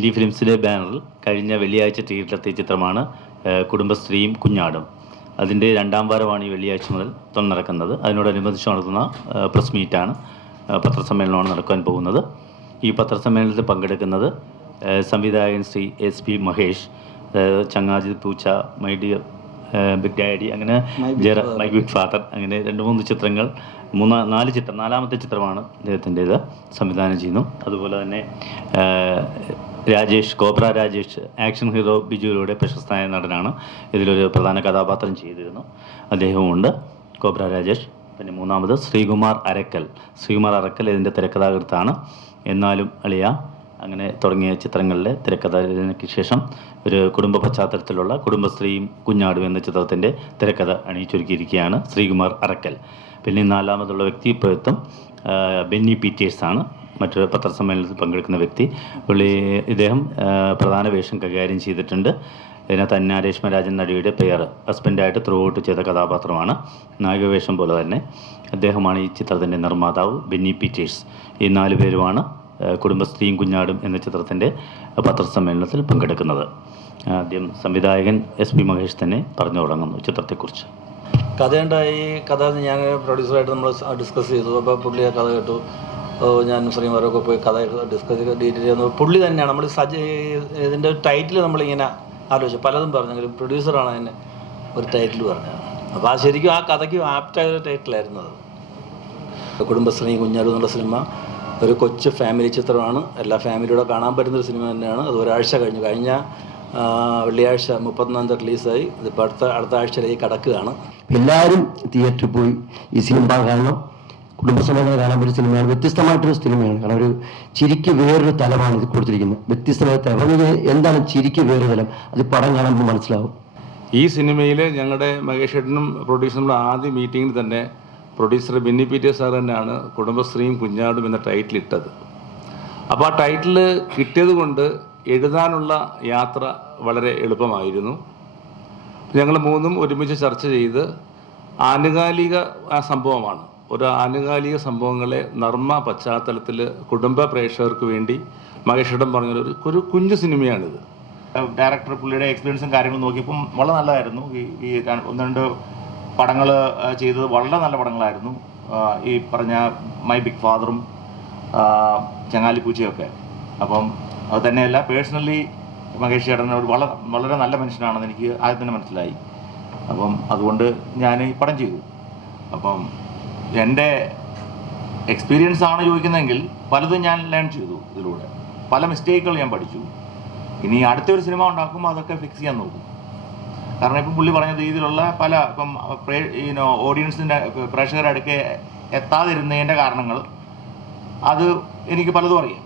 Indie ഫിലിംസിന്റെ ബാനറിൽ കഴിഞ്ഞ വെള്ളിയാഴ്ച തിയേറ്ററിലെത്തിയ ചിത്രമാണ് കുടുംബശ്രീയും കുഞ്ഞാടും. അതിന്റെ രണ്ടാം വാരമാണ് ഈ വെള്ളിയാഴ്ച മുതൽ തുറന്നിറക്കുന്നത് അതിനോടനുബന്ധിച്ച് നടത്തുന്ന പ്രസ് മീറ്റാണ് പത്രസമ്മേളനമാണ് നടക്കാൻ പോകുന്നത്. ഈ പത്രസമ്മേളനത്തിൽ പങ്കെടുക്കുന്നത് സംവിധായകൻ ശ്രീ എസ് പി മഹേഷ് ചങ്ങാതി പൂച്ച മൈ ഡിയർ ബിഗ് ഡാഡി അങ്ങനെ ജെറ മൈ ബിഗ് ഫാദർ അങ്ങനെ രണ്ട് മൂന്ന് ചിത്രങ്ങൾ മൂന്നാ നാല് ചിത്രം നാലാമത്തെ ചിത്രമാണ് അദ്ദേഹത്തിന്റേത് സംവിധാനം ചെയ്യുന്നു. അതുപോലെ തന്നെ Rajesh Cobra Rajesh Action Hero ബിജുവിലൂടെ പ്രശസ്തനായ നടനാണ്. ഇതിലൊരു പ്രധാന കഥാപാത്രം ചെയ്തിരുന്നു. അദ്ദേഹവുമുണ്ട് കോബ്ര രാജേഷ്. പിന്നെ മൂന്നാമത് ശ്രീകുമാർ അരക്കൽ. ശ്രീകുമാർ അരക്കൽ ഇതിന്റെ തിരക്കഥാകൃത്താണ്. എന്നാലും അളിയ അങ്ങനെ തുടങ്ങിയ ചിത്രങ്ങളിലെ തിരക്കഥയ്ക്ക് ശേഷം ഒരു കുടുംബ പശ്ചാത്തലത്തിലുള്ള കുടുംബശ്രീയും കുഞ്ഞാടും എന്ന ചിത്രത്തിന്റെ തിരക്കഥ അണിയിച്ചൊരുക്കിയിരിക്കുകയാണ് ശ്രീകുമാർ അറക്കൽ. പിന്നെ നാലാമതുള്ള വ്യക്തി ഇപ്പോഴത്തും ബെന്നി പീറ്റേഴ്സ് ബെന്നി പീറ്റേഴ്സാണ്. മറ്റൊരു പത്രസമ്മേളനത്തിൽ പങ്കെടുക്കുന്ന വ്യക്തി. പുള്ളി ഇദ്ദേഹം പ്രധാന വേഷം കൈകാര്യം ചെയ്തിട്ടുണ്ട്. ഇതിനകത്ത് അന്നാരേഷ്മ രാജൻ നടിയുടെ പേര് ഹസ്ബൻഡായിട്ട് ത്രൂ ഔട്ട് ചെയ്ത കഥാപാത്രമാണ്. നായകവേഷം പോലെ തന്നെ അദ്ദേഹമാണ് ഈ ചിത്രത്തിന്റെ നിർമ്മാതാവ് ബെന്നി പീറ്റേഴ്സ്. ഈ നാല് പേരുമാണ് കുടുംബശ്രീയും കുഞ്ഞാടും എന്ന ചിത്രത്തിന്റെ പത്രസമ്മേളനത്തിൽ പങ്കെടുക്കുന്നത്. ആദ്യം സംവിധായകൻ എസ് പി മഹേഷ് തന്നെ പറഞ്ഞു തുടങ്ങുന്നു ചിത്രത്തെക്കുറിച്ച്. കഥയുണ്ടായി. കഥ ഞാൻ പ്രൊഡ്യൂസറായിട്ട് നമ്മൾ ഡിസ്കസ് ചെയ്തു. അപ്പോൾ പുള്ളി ആ കഥ കേട്ടു. ഞാൻ ശ്രീമാരൊക്കെ പോയി കഥ ഡിസ്കസ് ചെയ്ത് ഡീറ്റെയിൽ ചെയ്യുന്നു. പുള്ളി തന്നെയാണ്. നമ്മൾ സജ ഇതിന്റെ ടൈറ്റിൽ നമ്മളിങ്ങനെ ആലോചിച്ചു. പലതും പറഞ്ഞെങ്കിലും പ്രൊഡ്യൂസറാണ് അതിന് ഒരു ടൈറ്റിൽ പറഞ്ഞത്. അപ്പോൾ ആ ശരിക്കും ആ കഥയ്ക്ക് ആപ്റ്റായ ഒരു ടൈറ്റിലായിരുന്നു അത്. കുടുംബശ്രീ കുഞ്ഞാട് എന്നുള്ള സിനിമ ഒരു കൊച്ചു ഫാമിലി ചിത്രമാണ്. എല്ലാ ഫാമിലിയോടെ കാണാൻ പറ്റുന്ന ഒരു സിനിമ തന്നെയാണ്. അത് ഒരാഴ്ച കഴിഞ്ഞു. കഴിഞ്ഞ വെള്ളിയാഴ്ച മുപ്പത്തൊന്നാം തീയതി റിലീസായി ഇതിപ്പോൾ അടുത്ത അടുത്ത ആഴ്ചയിലേക്ക് കടക്കുകയാണ്. എല്ലാവരും തിയേറ്ററിൽ പോയി. ഈ സിനിമ കാണണം. കുടുംബസമേതം കാണാൻ പറ്റിയ സിനിമയാണ് വ്യത്യസ്തമായിട്ടൊരു സിനിമയാണ് കാരണം ഒരു ചിരിക്ക് വേറൊരു തലമാണ് ഇത് കൊടുത്തിരിക്കുന്നത്. വ്യത്യസ്തമായ തലം. പറഞ്ഞത് എന്താണ് ചിരിക്ക് വേറൊരു തലം? അത് പടം കാണുമ്പോൾ മനസ്സിലാവും. ഈ സിനിമയിൽ ഞങ്ങളുടെ മഹേഷ് ഏട്ടനും പ്രൊഡ്യൂസറും ആദ്യ മീറ്റിംഗിൽ തന്നെ producer Binny P T sir തന്നെയാണ് കുടുംബശ്രീയും കുഞ്ഞാടും എന്ന ടൈറ്റിൽ ഇട്ടത്. അപ്പോൾ ആ ടൈറ്റിൽ കിട്ടിയത് കൊണ്ട് എഴുതാനുള്ള യാത്ര വളരെ എളുപ്പമായിരുന്നു. ഞങ്ങൾ മൂന്നും ഒരുമിച്ച് ചർച്ച ചെയ്ത് ആനുകാലിക സംഭവമാണ്. ഒരു ആനുകാലിക സംഭവങ്ങളെ നർമ്മ പശ്ചാത്തലത്തിൽ കുടുംബ പ്രേക്ഷകർക്ക് വേണ്ടി മഹേഷേട്ടൻ പറഞ്ഞൊരു ഒരു- ഒരു കുഞ്ഞു സിനിമയാണിത്. ഡയറക്ടർ പുള്ളിയുടെ എക്സ്പീരിയൻസും കാര്യങ്ങളും നോക്കിയപ്പം വളരെ നല്ലതായിരുന്നു. ഈ ഒന്ന് രണ്ട് പടങ്ങൾ ചെയ്തത് വളരെ നല്ല പടങ്ങളായിരുന്നു. ഈ പറഞ്ഞ മൈ ബിഗ് ഫാദറും ചങ്ങാലിപ്പൂച്ചയൊക്കെ അപ്പം അത് തന്നെയല്ല പേഴ്സണലി മഹേഷ് ചേട്ടൻ ഒരു വളരെ വളരെ നല്ല മനുഷ്യനാണെന്ന് എനിക്ക് ആദ്യം തന്നെ മനസ്സിലായി. അപ്പം അതുകൊണ്ട് ഞാൻ ഈ പടം ചെയ്തു. അപ്പം എന്റെ എക്സ്പീരിയൻസ് ആണ് ചോദിക്കുന്നതെങ്കിൽ പലതും ഞാൻ ലേൺ ചെയ്തു ഇതിലൂടെ. പല മിസ്റ്റേക്കുകൾ ഞാൻ പഠിച്ചു. ഇനി അടുത്തൊരു സിനിമ ഉണ്ടാക്കുമ്പോൾ അതൊക്കെ ഫിക്സ് ചെയ്യാൻ നോക്കും. കാരണം ഇപ്പം പുള്ളി പറഞ്ഞ രീതിയിലുള്ള പല ഇപ്പം ഈനോ ഓഡിയൻസിന്റെ പ്രേക്ഷകരുടെ അടുക്കെ എത്താതിരുന്നതിന്റെ കാരണങ്ങൾ അത് എനിക്ക് പലതും അറിയാം.